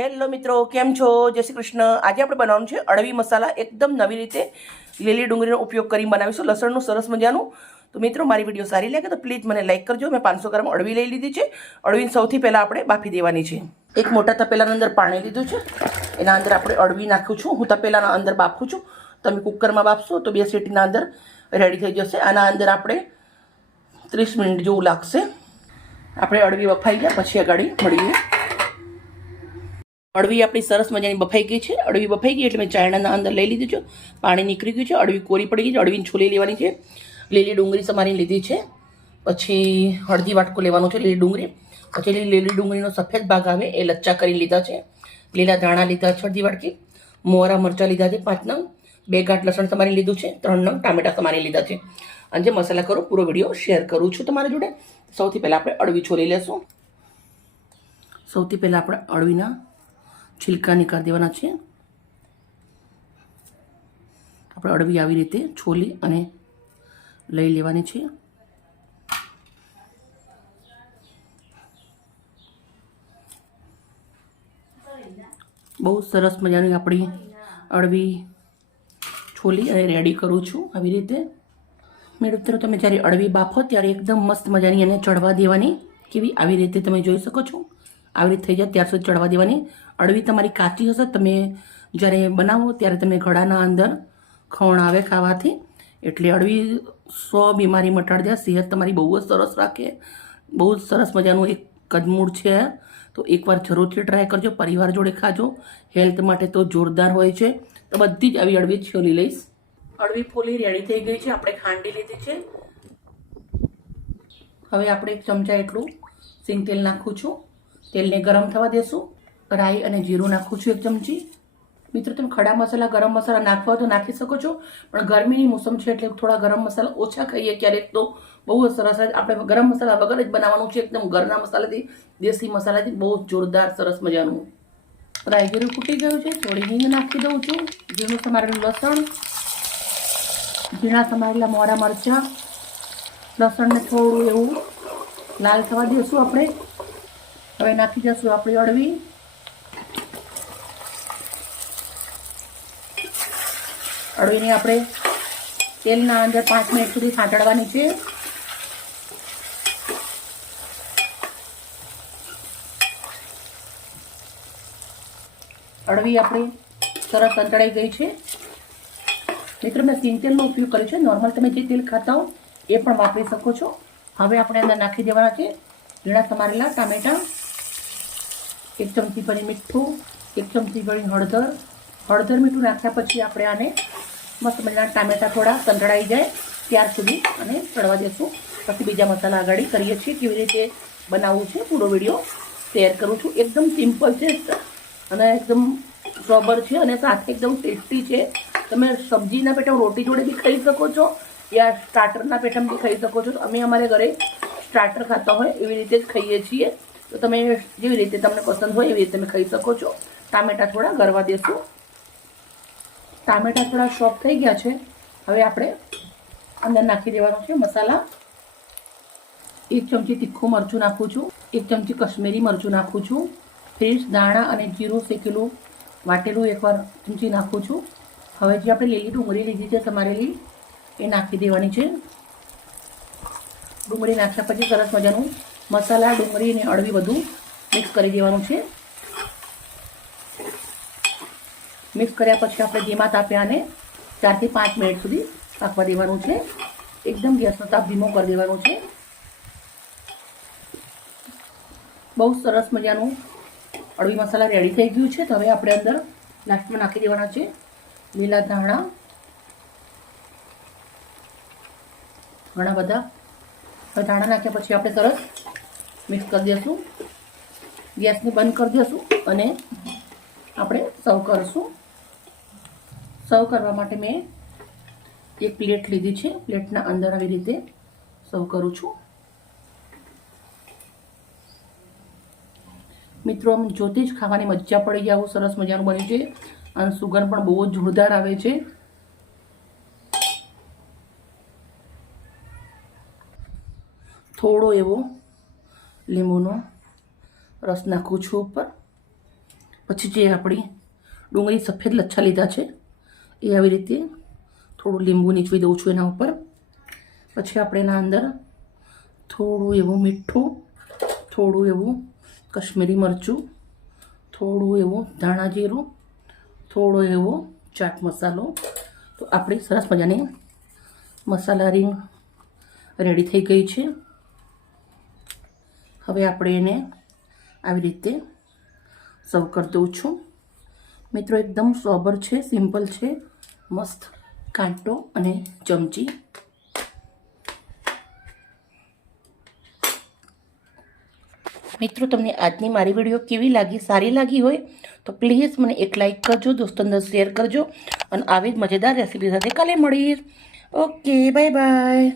Hello મિત્રો, કેમ છો? જય શ્રી કૃષ્ણ. આજે આપણે બનાવવાનું છે અળવી મસાલા. એકદમ નવી રીતે લીલી ડુંગળીનો ઉપયોગ કરીને બનાવીશું, લસણનું સરસ મજાનું. તો મિત્રો, મારી વિડીયો સારી લાગે તો પ્લીઝ મને લાઇક કરજો. મેં 500 ગ્રામ અળવી લઈ લીધી છે. અળવીને સૌથી પહેલાં આપણે બાફી દેવાની છે. એક મોટા તપેલાના અંદર પાણી લીધું છે, એના અંદર આપણે અળવી નાખું છું. હું તપેલાના અંદર બાફું છું. તમે કુકરમાં બાફશો તો 2 સીટીના અંદર રેડી થઈ જશે. આના અંદર આપણે 30 મિનિટ જેવું લાગશે. આપણે અળવી બફાઈ ગયા પછી આગળ મળીએ. અળવી આપણી સરસ મજાની બફાઈ ગઈ છે. અળવી બફાઈ ગઈ એટલે મેં ચાયણાના અંદર લઈ લીધું છે. પાણી નીકળી ગયું છે. અળવી કોરી પડી ગઈ છે. અળવીને છોલી લેવાની છે. લીલી ડુંગળી સમારી લીધી છે. પછી હળદી વાટકો લેવાનું છે લીલી ડુંગળી. પછી લીલી ડુંગળીનો સફેદ ભાગ આવે એ લચ્ચા કરી લીધા છે. લીલા ધાણા લીધા છે અડધી વાટકી. મોરા મરચાં લીધા છે 5 નંગ. 2 ગાંઠ લસણ સમારી લીધું છે. 3 નંગ ટામેટા સમારી લીધા છે. અને જે મસાલા કરો પૂરો વિડીયો શેર કરું છું તમારી જોડે. સૌથી પહેલાં આપણે અળવી છોલી લેશું. સૌથી પહેલાં આપણે અળવીના छिलका निकाल देवाना छे. આપણે અળવી આવી રીતે છોલી અને લઈ લેવાની છે. બહુ સરસ મજાની આપણી અળવી છોલી અને રેડી કરું છું આવી રીતે. મિત્રો, તમે જ્યારે અળવી બાફો ત્યારે એકદમ મસ્ત મજાની એને ચડવા દેવાની. કેવી આવી રીતે તમે જોઈ શકો છો. આવી રીતે થઈ જાય ત્યાર સુધી ચડવા દેવાની. અળવી તમારી કાચી હશે, તમે જ્યારે બનાવો ત્યારે તમે ગળાના અંદર ખવણ આવે ખાવાથી. એટલે અળવી 100 બીમારી મટાડી દે. સેહત તમારી બહુ જ સરસ રાખે. બહુ જ સરસ મજાનું એક કદમૂળ છે. તો એકવાર જરૂરથી ટ્રાય કરજો. પરિવાર જોડે ખાજો. હેલ્થ માટે તો જોરદાર હોય છે. તો બધી જ આવી અળવી છોલી લઈશ. અળવી ફોલી રેડી થઈ ગઈ છે. આપણે ખાંડી લીધી છે. હવે આપણે 1 ચમચા એટલું સિંગ તેલ નાખું છું. તેલને ગરમ થવા દેશું. રાઈ અને જીરું નાખું છું 1 ચમચી. મિત્રો, તમે ખડા મસાલા ગરમ મસાલા નાખવા તો નાખી શકો છો, પણ ગરમીની મોસમ છે એટલે થોડા ગરમ મસાલા ઓછા ખાઈએ ક્યારેક તો બહુ જ સરસ. આપણે ગરમ મસાલા વગર જ બનાવવાનું છે. એકદમ ઘરના મસાલાથી, દેશી મસાલાથી બહુ જોરદાર સરસ મજાનું. રાઈ જીરું ફૂટી ગયું છે. થોડી હિંગ નાખી દઉં છું. ઝીણું સમારેલું લસણ, ઝીણા સમારેલા મોરા મરચાં. લસણને થોડું એવું લાલ થવા દઈશું આપણે. હવે નાખી દઈશું આપણી અળવી. અળવીને આપણે તેલના અંદર 5 મિનિટ સુધી સાંતળવાની છે. અળવી આપણી સરસ સંતળાઈ ગઈ છે. મિત્રો, મેં સિંગ તેલનો ઉપયોગ કર્યો છે. નોર્મલ તમે જે તેલ ખાતા હો એ પણ વાપરી શકો છો. હવે આપણે અંદર નાખી દેવાના છે ઝીણા સમારેલા ટામેટા. 1 ચમચી ભરી મીઠું, 1 ચમચી ભરી હળદર મીઠું નાખ્યા પછી આપણે આને મસ્ત મજાના ટામેટા થોડા સંતળાઈ જાય ત્યાર સુધી અને ચડવા દેશું. પછી બીજા મસાલા આગળ કરીએ છીએ. કેવી રીતે બનાવવું છે પૂરો વિડીયો શેર કરું છું. એકદમ સિમ્પલ છે અને એકદમ સોબર છે અને સાથે એકદમ ટેસ્ટી છે. તમે સબ્જીના પેટમ રોટી જોડે બી ખાઈ શકો છો યા સ્ટાર્ટરના પેટમ બી ખાઈ શકો છો. અમે અમારે ઘરે સ્ટાર્ટર ખાતા હોય એવી રીતે જ ખાઈએ છીએ. તો તમે જેવી રીતે તમને પસંદ હોય એવી રીતે તમે ખાઈ શકો છો. ટામેટા થોડા ગળવા દેશું. ટામેટા થોડા સોફ્ટ થઈ ગયા છે. હવે આપણે અંદર નાખી દેવાનું છે મસાલા. 1 ચમચી તીખું મરચું નાખું છું. 1 ચમચી કશ્મીરી મરચું નાખું છું. ફ્રેશ દાણા અને જીરું શેકેલું વાટેલું 1 ચમચી નાખું છું. હવે જે આપણે લીલી ડુંગળી લીધી છે સમારેલી એ નાખી દેવાની છે. ડુંગળી નાખ્યા પછી સરસ મજાનું મસાલા, ડુંગળી અને અળવી બધું મિક્સ કરી દેવાનું છે. મિક્સ કર્યા પછી આપણે ધીમા તાપે આને 4 થી 5 મિનિટ સુધી પાકવા દેવાનું છે. એકદમ ગેસનો તાપ ધીમો કરી દેવાનો છે. બહુ સરસ મજાનું અળવી મસાલા રેડી થઈ ગયું છે. તો હવે આપણે અંદર લાસ્ટમાં નાખી દેવાના છે લીલા ધાણા ઘણા બધા. હવે ધાણા નાખ્યા પછી આપણે સરસ મિક્સ કરી દઈશું. ગેસને બંધ કરી દઈશું અને આપણે સર્વ કરીશું. સર્વ કરવા માટે મેં એક પ્લેટ લીધી છે. પ્લેટના અંદર આવી રીતે સર્વ કરું છું. મિત્રો, આમ જોતી જ ખાવાની મજા પડી જાય એવું સરસ મજાનું બન્યું છે અને સુગંધ પણ બહુ જ જોરદાર આવે છે. થોડો એવો લીંબુનો રસ નાખું છું ઉપર. પછી જે આપણી ડુંગળી સફેદ લચ્છા લીધા છે એ આવી રીતે થોડું લીંબુ નીચવી દઉં છું એના ઉપર. પછી આપણે એના અંદર થોડું એવું મીઠું, થોડું એવું કશ્મીરી મરચું, થોડું એવું ધાણા જીરું, થોડો એવો ચાટ મસાલો. તો આપણી સરસ મજાની મસાલા રીંગ રેડી થઈ ગઈ છે. હવે આપણે એને આવી રીતે સર્વ કરી દઉં છું. મિત્રો એકદમ સોબર છે, સિમ્પલ છે, મસ્ત કાંટો અને ચમચી. મિત્રો તમને આજની મારી વિડીયો કેવી લાગી? સારી લાગી હોય તો પ્લીઝ મને એક લાઈક કરજો, દોસ્તો અંદર શેર કરજો અને આવી જ મજેદાર રેસીપી સાથે કાલે મળીએ. Okay, bye bye.